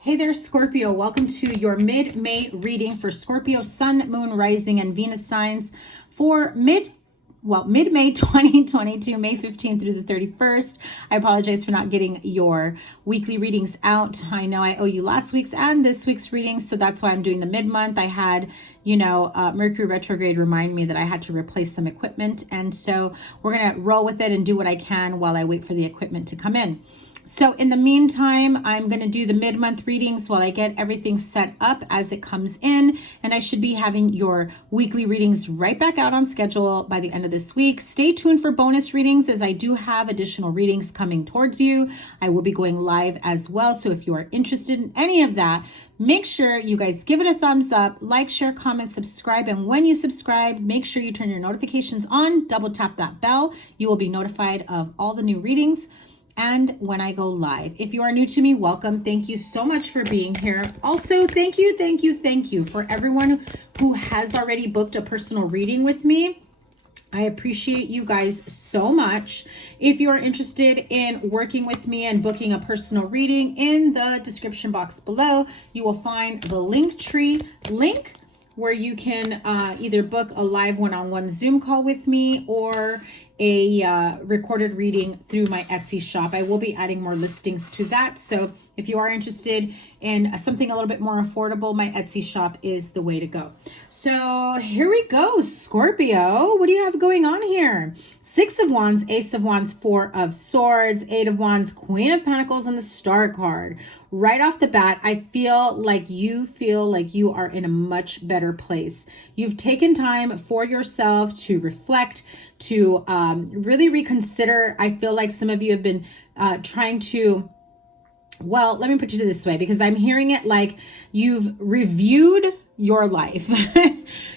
Hey there, Scorpio. Welcome to your mid-May reading for Scorpio, Sun, Moon, Rising, and Venus signs for mid-May 2022, May 15th through the 31st. I apologize for not getting your weekly readings out. I know I owe you last week's and this week's readings, so that's why I'm doing the mid-month. I had, Mercury retrograde remind me that I had to replace some equipment, and so we're going to roll with it and do what I can while I wait for the equipment to come in. So in the meantime, I'm going to do the mid-month readings while I get everything set up as it comes in. And I should be having your weekly readings right back out on schedule by the end of this week. Stay tuned for bonus readings as I do have additional readings coming towards you. I will be going live as well. So if you are interested in any of that, make sure you guys give it a thumbs up, like, share, comment, subscribe. And when you subscribe, make sure you turn your notifications on, double tap that bell. You will be notified of all the new readings and when I go live. If you are new to me, welcome. Thank you so much for being here. Also, thank you for everyone who has already booked a personal reading with me. I appreciate you guys so much. If you are interested in working with me and booking a personal reading, in the description box below, you will find the Linktree link where you can either book a live one-on-one Zoom call with me or a recorded reading through my Etsy shop. I will be adding more listings to that. So if you are interested in something a little bit more affordable, my Etsy shop is the way to go. So here we go, Scorpio. What do you have going on here? Six of Wands, Ace of Wands, Four of Swords, Eight of Wands, Queen of Pentacles, and the Star card. Right off the bat, I feel like you are in a much better place. You've taken time for yourself to reflect, to really reconsider. I feel like some of you have been trying to, well, let me put it this way, because I'm hearing it like you've reviewed your life.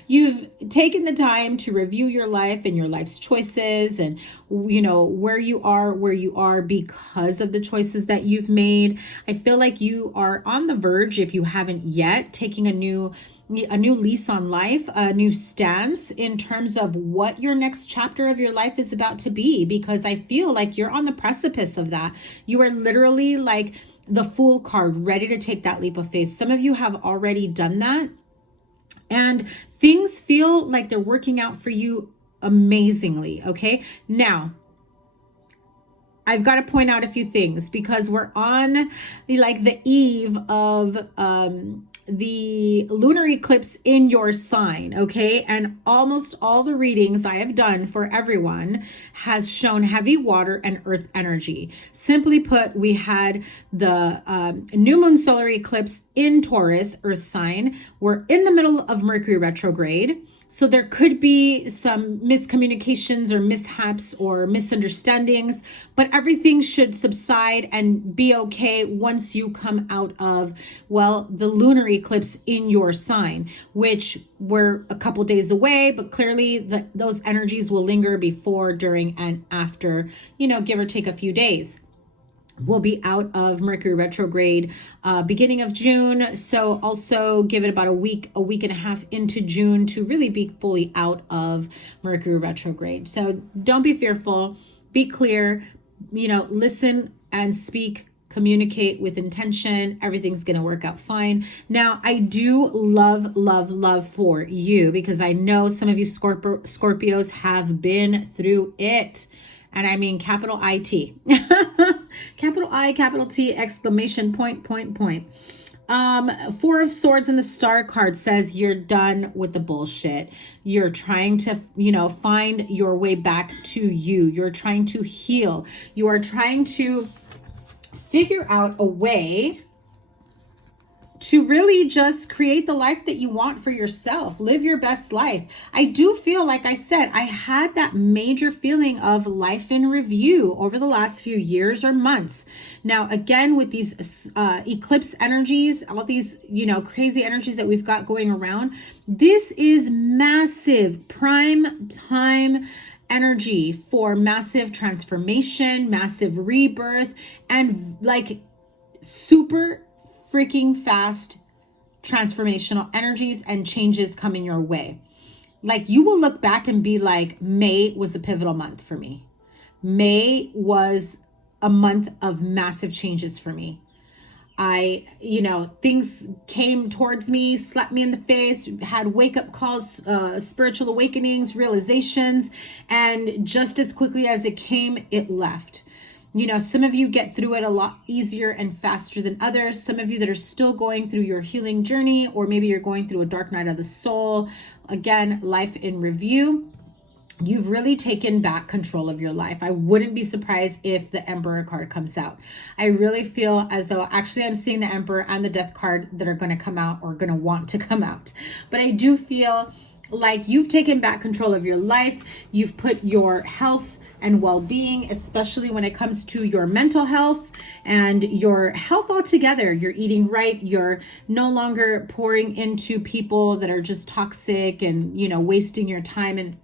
You've taken the time to review your life and your life's choices and, where you are because of the choices that you've made. I feel like you are on the verge, if you haven't yet, taking a new lease on life, a new stance in terms of what your next chapter of your life is about to be, because I feel like you're on the precipice of that. You are literally like the Fool card, ready to take that leap of faith. Some of you have already done that, and things feel like they're working out for you amazingly. Okay. Now, I've got to point out a few things because we're on like the eve of the lunar eclipse in your sign, okay? And almost all the readings I have done for everyone has shown heavy water and earth energy. Simply put, we had the new moon solar eclipse in Taurus, earth sign. We're in the middle of Mercury retrograde. So there could be some miscommunications or mishaps or misunderstandings, but everything should subside and be okay once you come out of, well, the lunar eclipse in your sign, which we're a couple days away, but clearly those energies will linger before, during, and after, give or take a few days. We'll be out of Mercury retrograde beginning of June. So also give it about a week and a half into June to really be fully out of Mercury retrograde. So don't be fearful, be clear, listen and speak, communicate with intention. Everything's going to work out fine. Now, I do love for you, because I know some of you Scorpios have been through it. And I mean capital IT, capital I, capital T, exclamation point. Four of Swords in the Star card says you're done with the bullshit. You're trying to, find your way back to you. You're trying to heal. You are trying to figure out a way to really just create the life that you want for yourself. Live your best life. I do feel, like I said, I had that major feeling of life in review over the last few years or months. Now, again, with these eclipse energies, all these, crazy energies that we've got going around, this is massive prime time energy for massive transformation, massive rebirth, and like super freaking fast transformational energies and changes coming your way. Like, you will look back and be like, May was a pivotal month for me. May was a month of massive changes for me. Things came towards me, slapped me in the face, had wake-up calls, spiritual awakenings, realizations, and just as quickly as it came, it left. Some of you get through it a lot easier and faster than others. Some of you that are still going through your healing journey, or maybe you're going through a dark night of the soul. Again, life in review. You've really taken back control of your life. I wouldn't be surprised if the Emperor card comes out. I really feel as though actually I'm seeing the Emperor and the Death card that are going to come out or going to want to come out. But I do feel like you've taken back control of your life. You've put your health and well-being, especially when it comes to your mental health and your health altogether. You're eating right. You're no longer pouring into people that are just toxic and, wasting your time and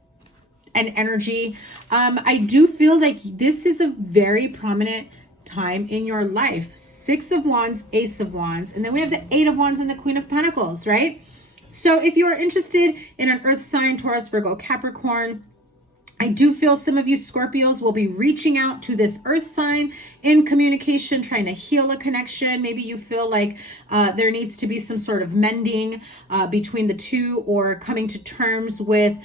energy. I do feel like this is a very prominent time in your life. 6 of Wands, Ace of Wands, and then we have the 8 of Wands and the Queen of Pentacles, right? So if you are interested in an earth sign, Taurus, Virgo, Capricorn, I do feel some of you Scorpios will be reaching out to this earth sign in communication, trying to heal a connection. Maybe you feel like there needs to be some sort of mending between the two, or coming to terms with,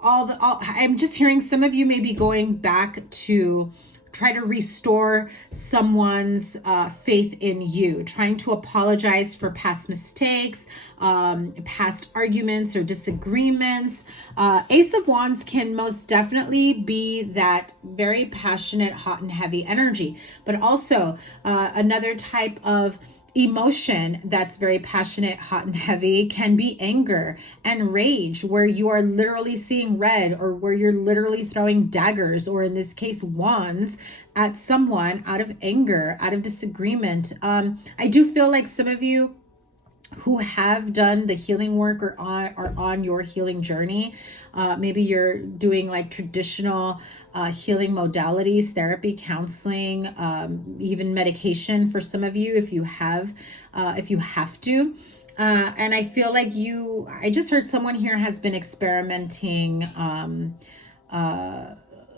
I'm just hearing some of you may be going back to try to restore someone's faith in you, trying to apologize for past mistakes, past arguments or disagreements. Ace of Wands can most definitely be that very passionate, hot and heavy energy, but also another type of emotion that's very passionate, hot and heavy can be anger and rage, where you are literally seeing red, or where you're literally throwing daggers, or in this case wands, at someone out of anger, out of disagreement. I do feel like some of you who have done the healing work or are on your healing journey, maybe you're doing like traditional healing modalities, therapy, counseling, even medication for some of you if you have to. And I feel like I just heard someone here has been experimenting,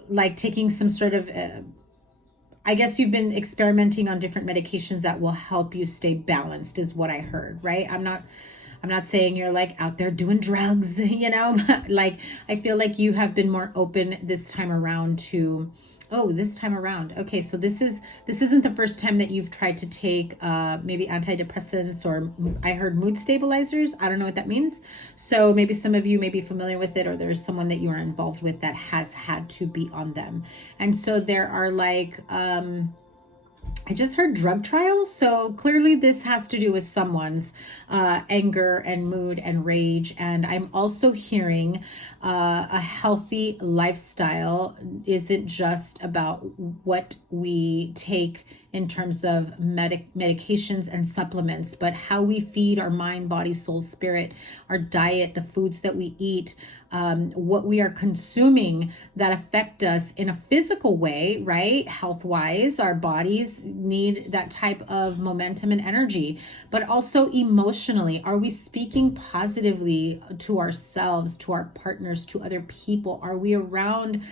like taking some sort of I guess you've been experimenting on different medications that will help you stay balanced, is what I heard, right? I'm not saying you're like out there doing drugs, like I feel like you have been more open this time around to, this time around. Okay, so this isn't the first time that you've tried to take maybe antidepressants, or I heard mood stabilizers. I don't know what that means. So maybe some of you may be familiar with it, or there's someone that you are involved with that has had to be on them. And so there are like, I just heard drug trials. So clearly this has to do with someone's anger and mood and rage. And I'm also hearing a healthy lifestyle isn't just about what we take in terms of medications and supplements, but how we feed our mind, body, soul, spirit, our diet, the foods that we eat, what we are consuming that affect us in a physical way, right? Health-wise, our bodies need that type of momentum and energy, but also emotionally. Are we speaking positively to ourselves, to our partners, to other people? Are we around,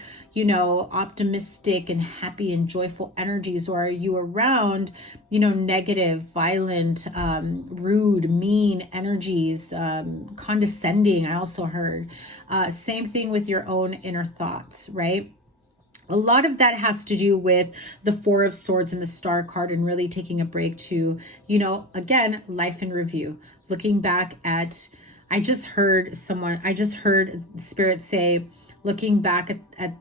optimistic and happy and joyful energies, or are you around, negative, violent, rude, mean energies, condescending? I also heard same thing with your own inner thoughts, right? A lot of that has to do with the 4 of Swords and the Star card, and really taking a break to, again, life in review, looking back at, I just heard Spirit say, looking back at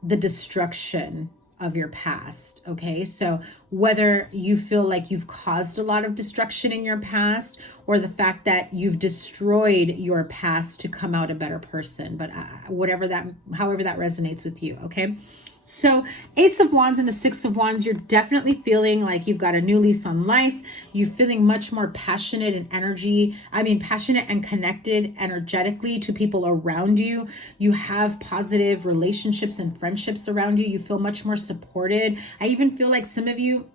the destruction of your past. Okay, so whether you feel like you've caused a lot of destruction in your past, or the fact that you've destroyed your past to come out a better person, but however that resonates with you. Okay, so Ace of Wands and the 6 of Wands, you're definitely feeling like you've got a new lease on life. You're feeling much more passionate and connected energetically to people around you. You have positive relationships and friendships around you. You feel much more supported. I even feel like some of you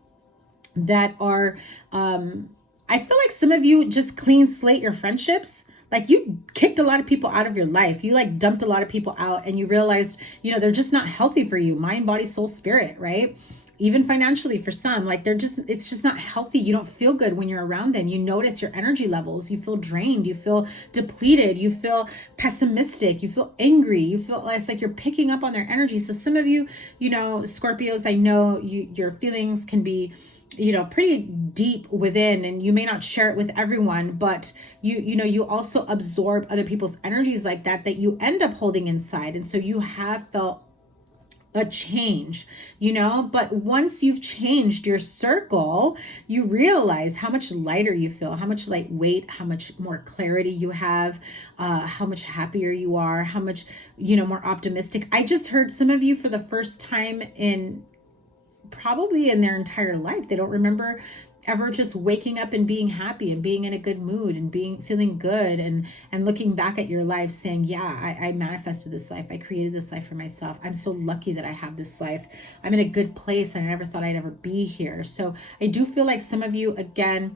that are, I feel like some of you just clean slate your friendships. Like you kicked a lot of people out of your life. You like dumped a lot of people out, and you realized, they're just not healthy for you. Mind, body, soul, spirit, right? even financially for some, like it's just not healthy. You don't feel good when you're around them. You notice your energy levels, you feel drained, you feel depleted, you feel pessimistic, you feel angry, you feel it's like you're picking up on their energy. So some of you, you know, Scorpios, I know your feelings can be, you know, pretty deep within, and you may not share it with everyone, but you know, you also absorb other people's energies like that you end up holding inside. And so you have felt a change, you know, but once you've changed your circle, you realize how much lighter you feel, how much lightweight, how much more clarity you have, how much happier you are, how much, you know, more optimistic. I just heard some of you for the first time in probably in their entire life, they don't remember ever just waking up and being happy and being in a good mood and feeling good and looking back at your life saying, yeah, I manifested this life. I created this life for myself. I'm so lucky that I have this life. I'm in a good place and I never thought I'd ever be here. So I do feel like some of you, again,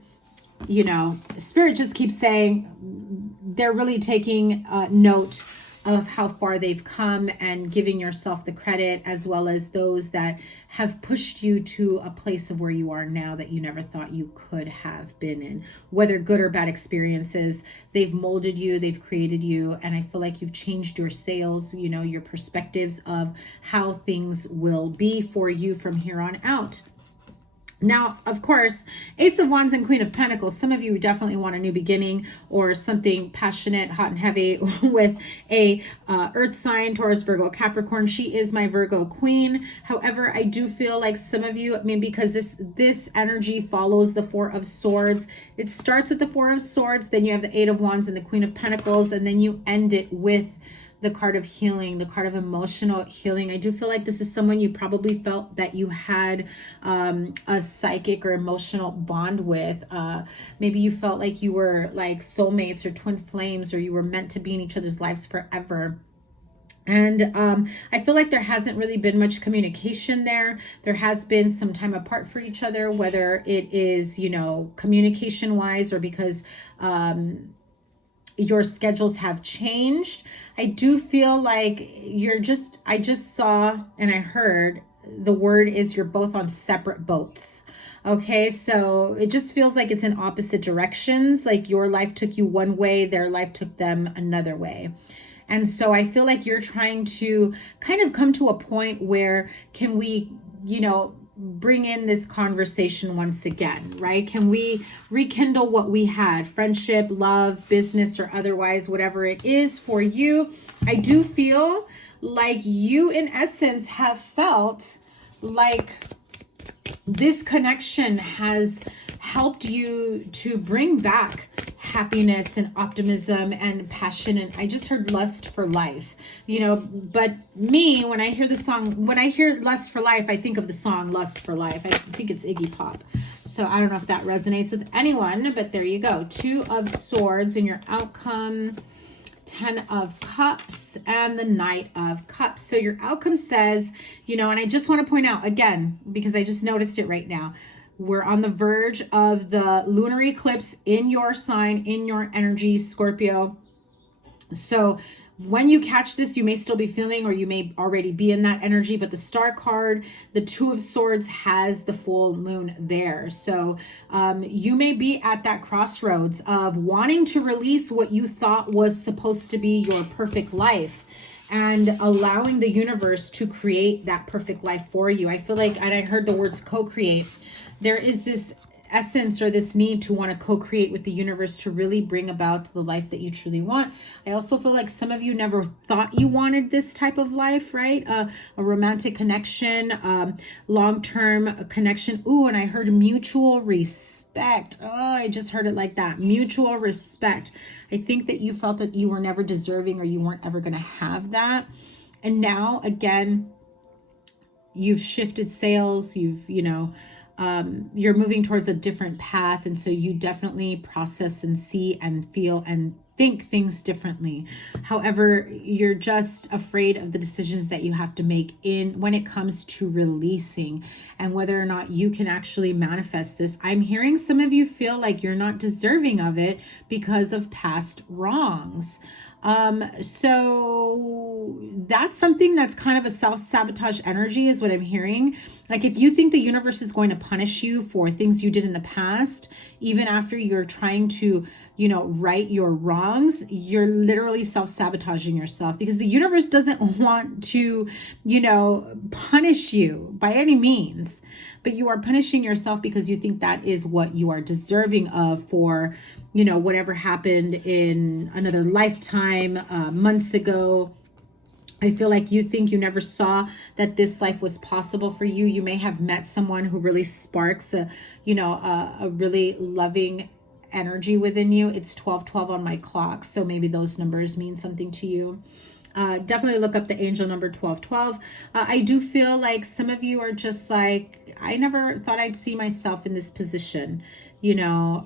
you know, Spirit just keeps saying they're really taking note of how far they've come and giving yourself the credit, as well as those that have pushed you to a place of where you are now that you never thought you could have been in. Whether good or bad experiences, they've molded you, they've created you, and I feel like you've changed your sails, you know, your perspectives of how things will be for you from here on out. Now, of course, Ace of Wands and Queen of Pentacles, some of you definitely want a new beginning or something passionate, hot and heavy with a earth sign, Taurus, Virgo, Capricorn. She is my Virgo queen. However, I do feel like some of you, I mean, because this energy follows the Four of Swords. It starts with the Four of Swords, then you have the Eight of Wands and the Queen of Pentacles, and then you end it with the card of healing, the card of emotional healing. I do feel like this is someone you probably felt that you had a psychic or emotional bond with. Maybe you felt like you were like soulmates or twin flames, or you were meant to be in each other's lives forever. And I feel like there hasn't really been much communication there. There has been some time apart for each other, whether it is, you know, communication wise or because your schedules have changed. I do feel like I just saw and I heard the word is you're both on separate boats. Okay, so it just feels like it's in opposite directions. Like your life took you one way, their life took them another way. And so I feel like you're trying to kind of come to a point where can we, you know, bring in this conversation once again, right? Can we rekindle what we had, friendship, love, business, or otherwise, whatever it is for you? I do feel like you, in essence, have felt like this connection has helped you to bring back happiness and optimism and passion. And I just heard lust for life, you know, but me, when I hear the song, when I hear lust for life, I think of the song Lust for Life. I think it's Iggy Pop. So I don't know if that resonates with anyone, but there you go. Two of Swords in your outcome, 10 of Cups, and the Knight of Cups. So your outcome says, you know, and I just want to point out again, because I just noticed it right now, we're on the verge of the lunar eclipse in your sign, in your energy, Scorpio. So when you catch this, you may still be feeling, or you may already be in that energy, but the Star card, the Two of Swords, has the full moon there. So you may be at that crossroads of wanting to release what you thought was supposed to be your perfect life and allowing the universe to create that perfect life for you. I feel like, and I heard the words co-create, there is this essence or this need to want to co-create with the universe to really bring about the life that you truly want. I also feel like some of you never thought you wanted this type of life, right? A romantic connection, long-term connection. Ooh, and I heard mutual respect. Oh, I just heard it like that. Mutual respect. I think that you felt that you were never deserving, or you weren't ever going to have that. And now, again, you've shifted sails. You're moving towards a different path. And so you definitely process and see and feel and think things differently. However, you're just afraid of the decisions that you have to make when it comes to releasing and whether or not you can actually manifest this. I'm hearing some of you feel like you're not deserving of it because of past wrongs. So that's something that's kind of a self-sabotage energy is what I'm hearing. Like if you think the universe is going to punish you for things you did in the past, even after you're trying to, you know, right your wrongs, you're literally self-sabotaging yourself, because the universe doesn't want to, you know, punish you by any means, but you are punishing yourself because you think that is what you are deserving of for, you know, whatever happened in another lifetime, months ago. I feel like you think you never saw that this life was possible for you. You may have met someone who really sparks a, you know, a really loving energy within you. It's 1212 on my clock, so maybe those numbers mean something to you. Definitely look up the angel number 1212. I do feel like some of you are just like, I never thought I'd see myself in this position, you know.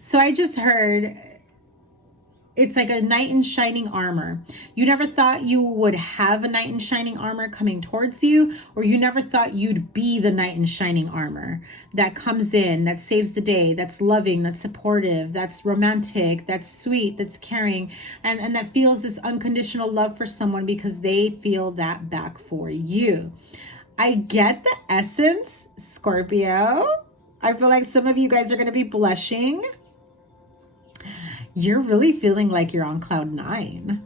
So I just heard it's like a knight in shining armor. You never thought you would have a knight in shining armor coming towards you, or you never thought you'd be the knight in shining armor that comes in, that saves the day, that's loving, that's supportive, that's romantic, that's sweet, that's caring, and that feels this unconditional love for someone because they feel that back for you. I get the essence, Scorpio. I feel like some of you guys are going to be blushing. You're really feeling like you're on cloud nine,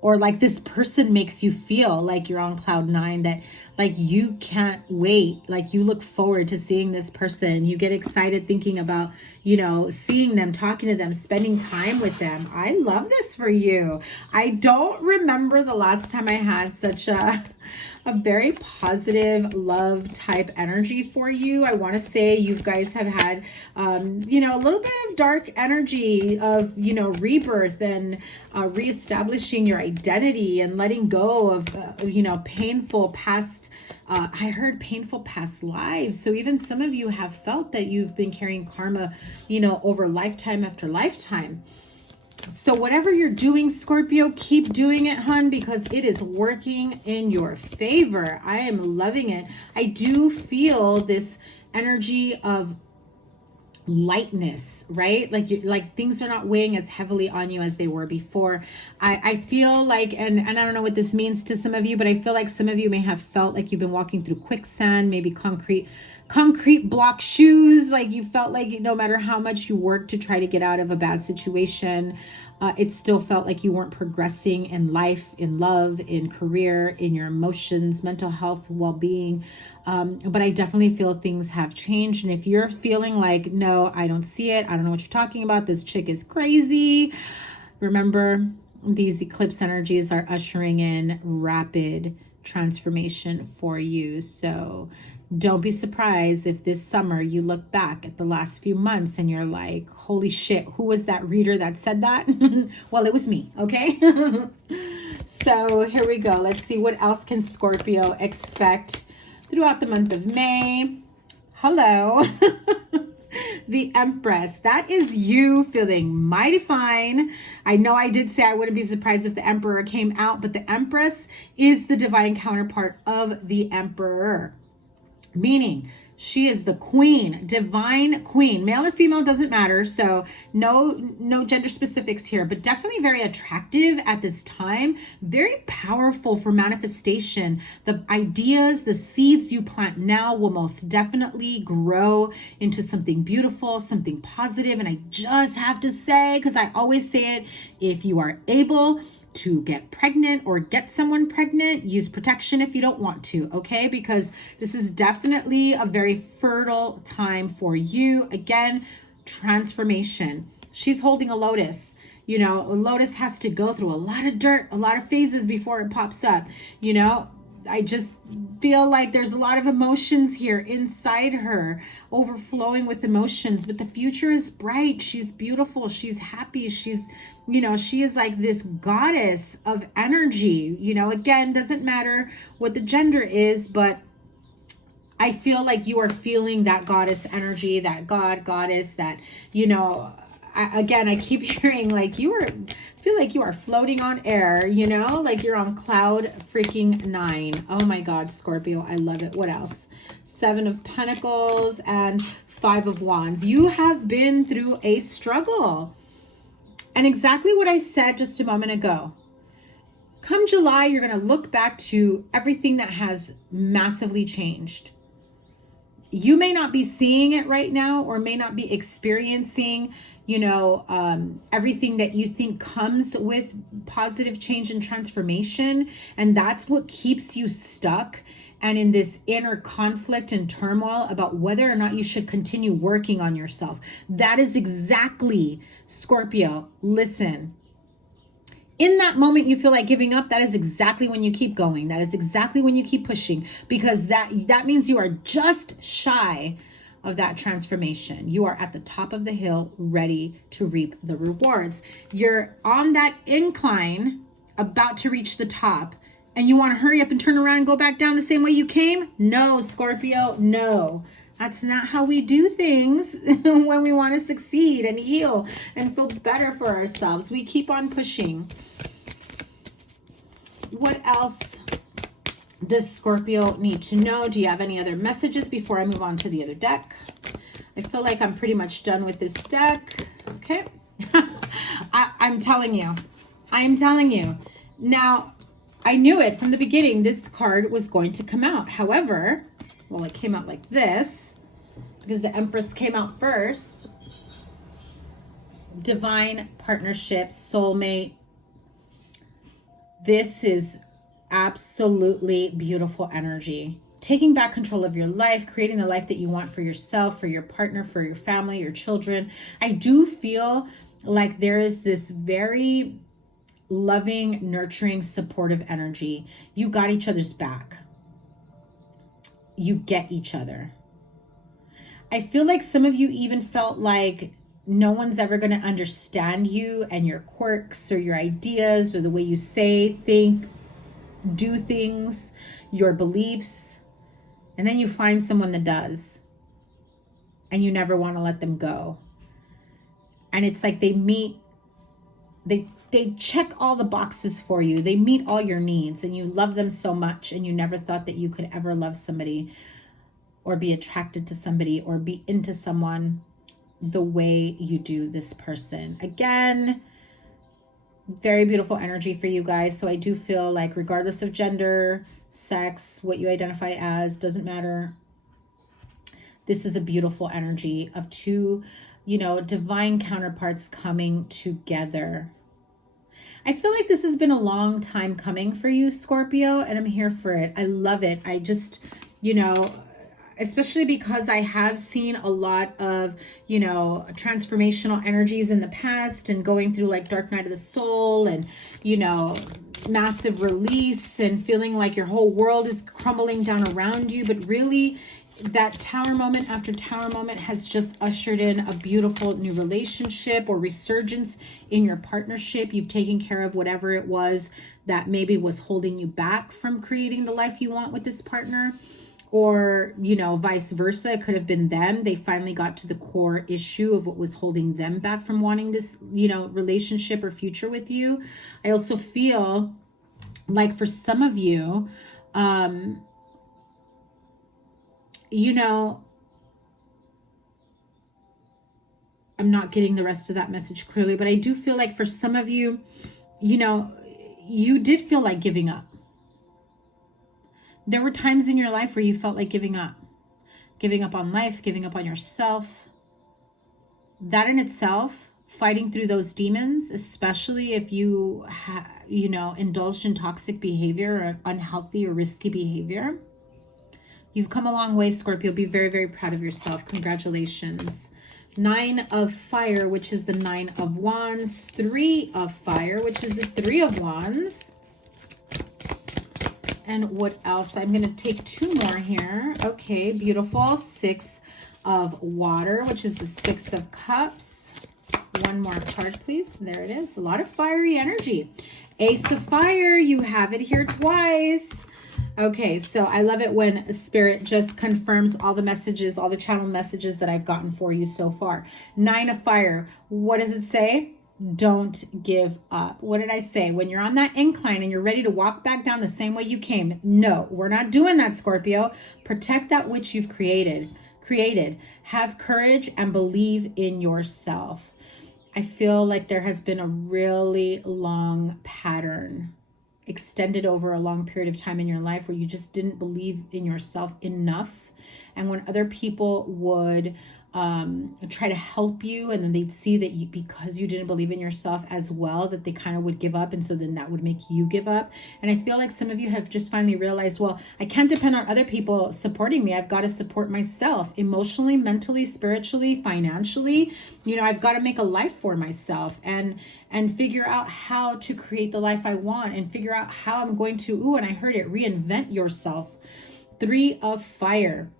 or like this person makes you feel like you're on cloud nine, that like you can't wait, like you look forward to seeing this person. You get excited thinking about, you know, seeing them, talking to them, spending time with them. I love this for you. I don't remember the last time I had such a very positive love type energy for you. I want to say you guys have had, you know, a little bit of dark energy of, you know, rebirth and reestablishing your identity and letting go of, you know, painful past, I heard painful past lives. So even some of you have felt that you've been carrying karma, you know, over lifetime after lifetime. So whatever you're doing, Scorpio, keep doing it, hun, because it is working in your favor. I am loving it. I do feel this energy of lightness, right? Like like things are not weighing as heavily on you as they were before. I feel like, and I don't know what this means to some of you, but I feel like some of you may have felt like you've been walking through quicksand, maybe concrete block shoes. Like you felt like no matter how much you worked to try to get out of a bad situation, it still felt like you weren't progressing in life, in love, in career, in your emotions, mental health, well-being. But I definitely feel things have changed. And if you're feeling like, no, I don't see it, I don't know what you're talking about, this chick is crazy, remember, these eclipse energies are ushering in rapid transformation for you. So don't be surprised if this summer you look back at the last few months and you're like, holy shit, who was that reader that said that? Well, it was me, okay? So here we go. Let's see, what else can Scorpio expect throughout the month of May? Hello. The Empress. That is you feeling mighty fine. I know I did say I wouldn't be surprised if the Emperor came out, but the Empress is the divine counterpart of the Emperor. Meaning she is the queen, divine queen, male or female, doesn't matter. So no gender specifics here, but definitely very attractive at this time, very powerful for manifestation. The ideas, the seeds you plant now will most definitely grow into something beautiful, something positive. And I just have to say, because I always say it, if you are able to get pregnant or get someone pregnant, use protection if you don't want to, okay? Because this is definitely a very fertile time for you. Again, transformation. She's holding a lotus. You know, a lotus has to go through a lot of dirt, a lot of phases before it pops up. You know, I just feel like there's a lot of emotions here inside her, overflowing with emotions, but the future is bright. She's beautiful. She's happy. She's, you know, she is like this goddess of energy. You know, again, doesn't matter what the gender is, but I feel like you are feeling that goddess energy, that goddess, that, you know, I keep hearing like feel like you are floating on air, you know, like you're on cloud freaking 9. Oh my God, Scorpio, I love it. What else? 7 of Pentacles and 5 of Wands. You have been through a struggle. And exactly what I said just a moment ago. Come July, you're going to look back to everything that has massively changed. You may not be seeing it right now, or may not be experiencing, everything that you think comes with positive change and transformation. And that's what keeps you stuck and in this inner conflict and turmoil about whether or not you should continue working on yourself. That is exactly, Scorpio, listen. In that moment you feel like giving up, that is exactly when you keep going. That is exactly when you keep pushing, because that means you are just shy of that transformation. You are at the top of the hill, ready to reap the rewards. You're on that incline, about to reach the top, and you want to hurry up and turn around and go back down the same way you came? No, Scorpio, no. That's not how we do things when we want to succeed and heal and feel better for ourselves. We keep on pushing. What else does Scorpio need to know? Do you have any other messages before I move on to the other deck? I feel like I'm pretty much done with this deck. Okay. I'm telling you. I am telling you. Now, I knew it from the beginning. This card was going to come out. However, well, it came out like this because the Empress came out first. Divine partnership, soulmate. This is absolutely beautiful energy. Taking back control of your life, creating the life that you want for yourself, for your partner, for your family, your children. I do feel like there is this very loving, nurturing, supportive energy. You got each other's back. You get each other. I feel like some of you even felt like no one's ever going to understand you and your quirks or your ideas or the way you say, think, do things, your beliefs. And then you find someone that does. And you never want to let them go. And it's like they check all the boxes for you. They meet all your needs and you love them so much, and you never thought that you could ever love somebody or be attracted to somebody or be into someone the way you do this person. Again, very beautiful energy for you guys. So I do feel like regardless of gender, sex, what you identify as, doesn't matter. This is a beautiful energy of two, divine counterparts coming together. I feel like this has been a long time coming for you, Scorpio, and I'm here for it. I love it. I just, especially because I have seen a lot of, transformational energies in the past and going through like Dark Night of the Soul and, massive release and feeling like your whole world is crumbling down around you. But really, that tower moment after tower moment has just ushered in a beautiful new relationship or resurgence in your partnership. You've taken care of whatever it was that maybe was holding you back from creating the life you want with this partner. Or, vice versa. It could have been them. They finally got to the core issue of what was holding them back from wanting this, relationship or future with you. I also feel like for some of you, I'm not getting the rest of that message clearly, but I do feel like for some of you, you did feel like giving up. There were times in your life where you felt like giving up on life, giving up on yourself. That in itself, fighting through those demons, especially if you indulged in toxic behavior or unhealthy or risky behavior. You've come a long way, Scorpio. Be very, very proud of yourself. Congratulations. 9 of Fire, which is the 9 of Wands. 3 of Fire, which is the 3 of Wands. And what else? I'm going to take 2 more here. Okay, beautiful. 6 of Water, which is the 6 of Cups. 1 more card, please. There it is. A lot of fiery energy. Ace of Fire. You have it here twice. Okay, so I love it when Spirit just confirms all the messages, all the channel messages that I've gotten for you so far. 9 of Fire. What does it say? Don't give up. What did I say? When you're on that incline and you're ready to walk back down the same way you came. No, we're not doing that, Scorpio. Protect that which you've created. Have courage and believe in yourself. I feel like there has been a really long pattern extended over a long period of time in your life where you just didn't believe in yourself enough. And when other people would try to help you, and then they'd see that you, because you didn't believe in yourself as well, that they kind of would give up, and so then that would make you give up. And I feel like some of you have just finally realized, well, I can't depend on other people supporting me. I've got to support myself emotionally, mentally, spiritually, financially. You know, I've got to make a life for myself and figure out how to create the life I want, and figure out how I'm going to, and I heard it, reinvent yourself. 3 of Fire.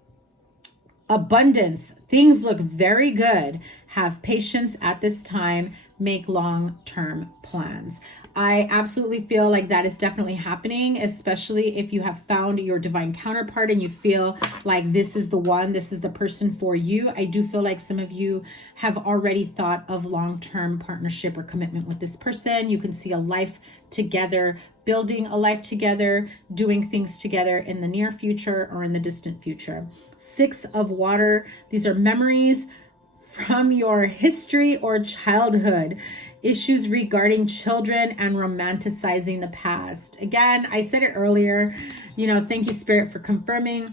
Abundance. Things look very good. Have patience at this time. Make long-term plans. I absolutely feel like that is definitely happening, especially if you have found your divine counterpart and you feel like this is the one, this is the person for you. I do feel like some of you have already thought of long-term partnership or commitment with this person. You can see a life together, building a life together, doing things together in the near future or in the distant future. 6 of Water. These are memories from your history or childhood, issues regarding children and romanticizing the past. Again, I said it earlier, you know, thank you, Spirit, for confirming.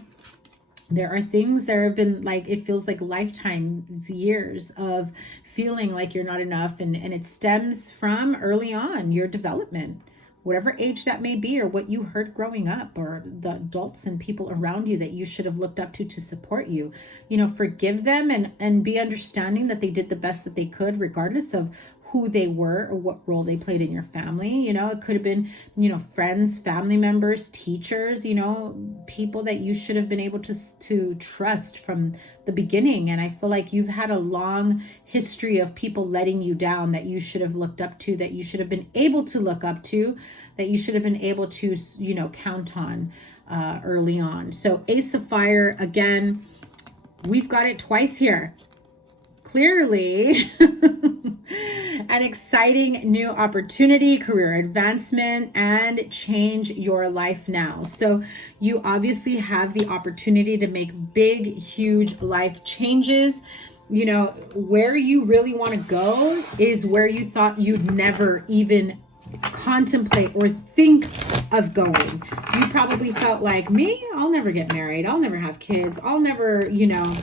There are things that have been like, it feels like lifetimes, years of feeling like you're not enough. And it stems from early on, your development, whatever age that may be, or what you heard growing up, or the adults and people around you that you should have looked up to support you. You know, forgive them and be understanding that they did the best that they could, regardless of who they were or what role they played in your family. You know, it could have been, you know, friends, family members, teachers, you know, people that you should have been able to trust from the beginning. And I feel like you've had a long history of people letting you down that you should have looked up to, that you should have been able to look up to, that you should have been able to, you know, count on early on. So Ace of Fire, again, we've got it twice here. Clearly, an exciting new opportunity, career advancement, and change your life now. So you obviously have the opportunity to make big, huge life changes. You know, where you really want to go is where you thought you'd never even contemplate or think of going. You probably felt like, me, I'll never get married. I'll never have kids. I'll never, you know,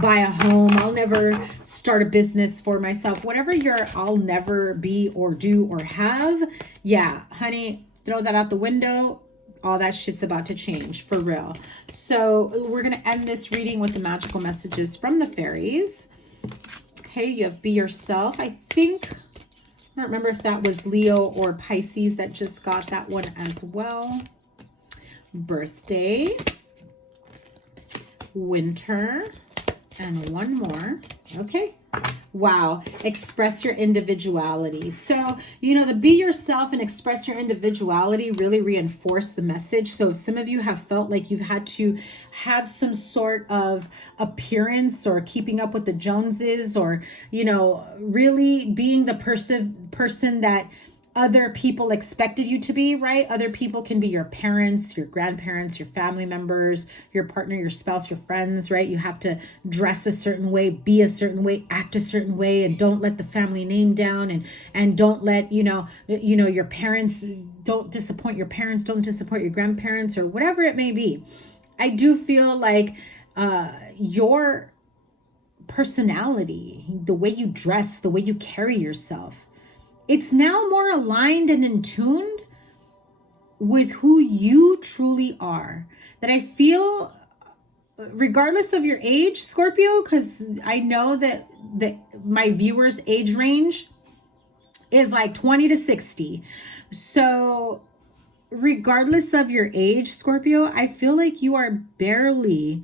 buy a home. I'll never start a business for myself. Whatever your I'll never be or do or have. Yeah, honey, throw that out the window. All that shit's about to change for real. So we're going to end this reading with the magical messages from the fairies. Okay, you have Be Yourself. I think, I don't remember if that was Leo or Pisces that just got that one as well. Birthday. Winter. And one more. Okay. Wow. Express your individuality. So, you know, the Be Yourself and express your individuality really reinforce the message. So if some of you have felt like you've had to have some sort of appearance or keeping up with the Joneses, or, you know, really being the person that other people expected you to be, right? Other people can be your parents, your grandparents, your family members, your partner, your spouse, your friends, right? You have to dress a certain way, be a certain way, act a certain way, and don't let the family name down, and don't let, you know, your parents, don't disappoint your parents, don't disappoint your grandparents, or whatever it may be. I do feel like your personality, the way you dress, the way you carry yourself, it's now more aligned and in tune with who you truly are. That I feel, regardless of your age, Scorpio, because I know that my viewers' age range is like 20 to 60. So regardless of your age, Scorpio, I feel like you are barely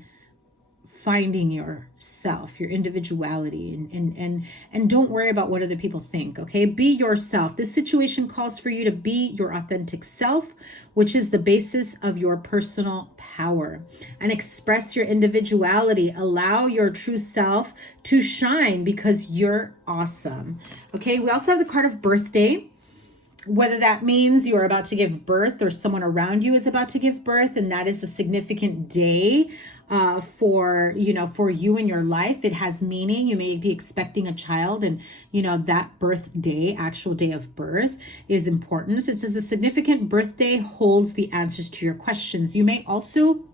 finding yourself, your individuality, and don't worry about what other people think. Okay, be yourself. This situation calls for you to be your authentic self, which is the basis of your personal power, and express your individuality. Allow your true self to shine because you're awesome. Okay, we also have the card of birthday. Whether that means you're about to give birth or someone around you is about to give birth, and that is a significant day for, you know, for you in your life. It has meaning. You may be expecting a child, and, you know, that birthday, actual day of birth, is important. It says a significant birthday holds the answers to your questions. You may also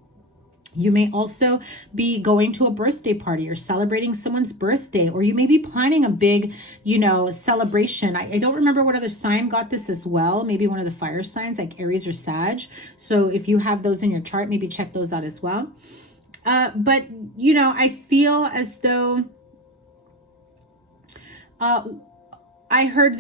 be going to a birthday party or celebrating someone's birthday, or you may be planning a big, you know, celebration. I don't remember what other sign got this as well. Maybe one of the fire signs like Aries or Sag. So if you have those in your chart, maybe check those out as well. But, you know, I feel as though I heard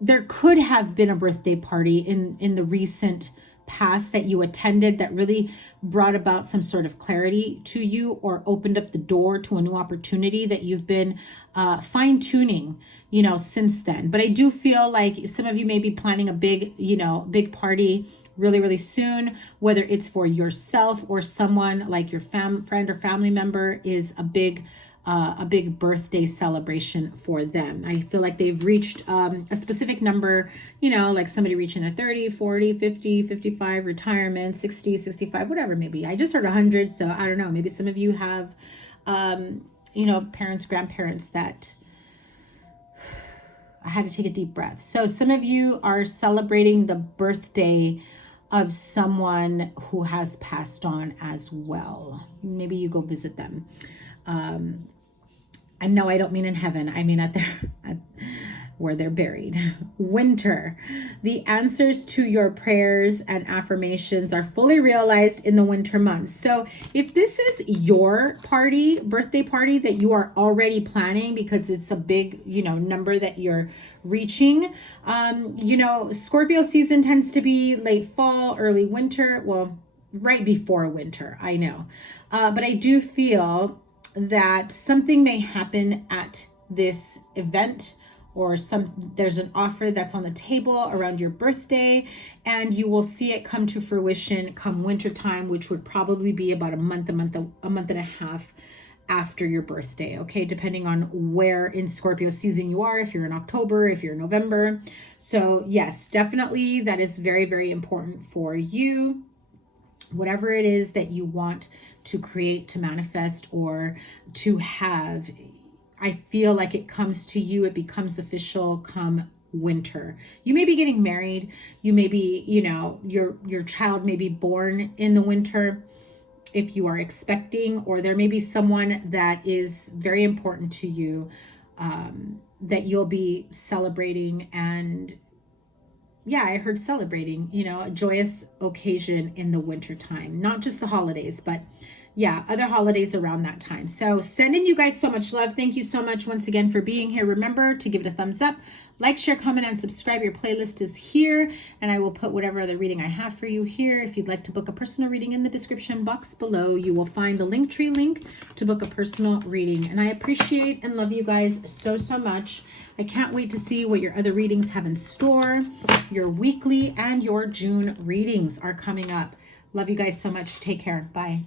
there could have been a birthday party in the recent past that you attended that really brought about some sort of clarity to you, or opened up the door to a new opportunity that you've been fine-tuning, you know, since then. But I do feel like some of you may be planning a big, you know, big party really, really soon, whether it's for yourself or someone like your friend or family member is a big birthday celebration for them. I feel like they've reached a specific number, you know, like somebody reaching their 30, 40, 50, 55, retirement, 60, 65, whatever maybe. I just heard 100, so I don't know. Maybe some of you have, you know, parents, grandparents that... I had to take a deep breath. So some of you are celebrating the birthday of someone who has passed on as well. Maybe you go visit them. I know I don't mean in heaven. I mean where they're buried. Winter. The answers to your prayers and affirmations are fully realized in the winter months. So if this is your party, birthday party that you are already planning because it's a big, you know, number that you're reaching, you know, Scorpio season tends to be late fall, early winter. Well, right before winter, I know. But I do feel that something may happen at this event, or there's an offer that's on the table around your birthday, and you will see it come to fruition come winter time, which would probably be about a month and a half after your birthday, okay, depending on where in Scorpio season you are, if you're in October, if you're in November. So yes, definitely that is very, very important for you. Whatever it is that you want to create, to manifest, or to have, I feel like it comes to you, it becomes official come winter. You may be getting married. You may be, you know, your child may be born in the winter if you are expecting, or there may be someone that is very important to you that you'll be celebrating. And yeah, I heard celebrating, you know, a joyous occasion in the winter time, not just the holidays, but yeah, other holidays around that time. So sending you guys so much love. Thank you so much once again for being here. Remember to give it a thumbs up, like, share, comment, and subscribe. Your playlist is here, and I will put whatever other reading I have for you here. If you'd like to book a personal reading, in the description box below, you will find the Linktree link to book a personal reading. And I appreciate and love you guys so, so much. I can't wait to see what your other readings have in store. Your weekly and your June readings are coming up. Love you guys so much. Take care. Bye.